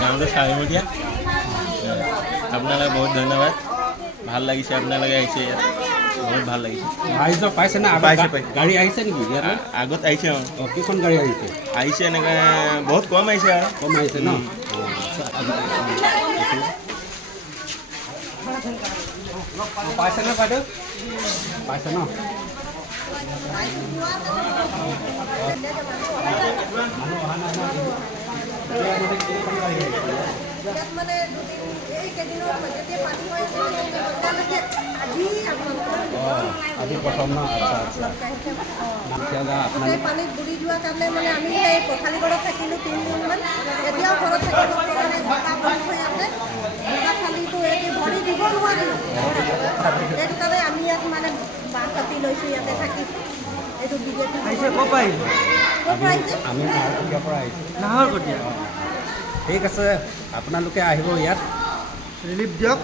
গাঁৱটো চাৰিমতীয়া আপোনালোকে বহুত ধন্যবাদ ভাল লাগিছে আপোনালোকে আহিছে ইয়াত বহুত ভাল লাগিছে ৰাইজৰ পাইছে না পাইছে গাড়ী আহিছে নেকি ইয়াত আগত আহিছে কেইখন গাড়ী আহিছে আহিছে এনেকৈ বহুত কম আহিছে আৰু কম আহিছে ন পাইছে নে বাইদেউ পাইছে ন আজি প্ৰথম ন আচ্ছা পানীত বুৰি যোৱাৰ কাৰণে মানে আমি সেই পথালি ঘৰত থাকিলোঁ 3 দিনমান এতিয়াও ঘৰত থাকিব কাৰণে বতাহ বন্ধ হৈ আছে বতাহ খালিটো এই ভৰি দিব নোৱাৰিলোঁ সেইটো কাৰণে আমি ইয়াত মানে বাঁহ কাটি লৈছোঁ ইয়াতে থাকিছোঁ এইটো বিজেপি আহিছে ক'ৰ পৰা আহিছে ক'ৰ পৰা আহিছে আমি নাহৰকটীয়াৰ পৰা আহিছোঁ নাহৰকটীয়া ঠিক আছে আপোনালোকে আহিব ইয়াত ৰিলিফ দিয়ক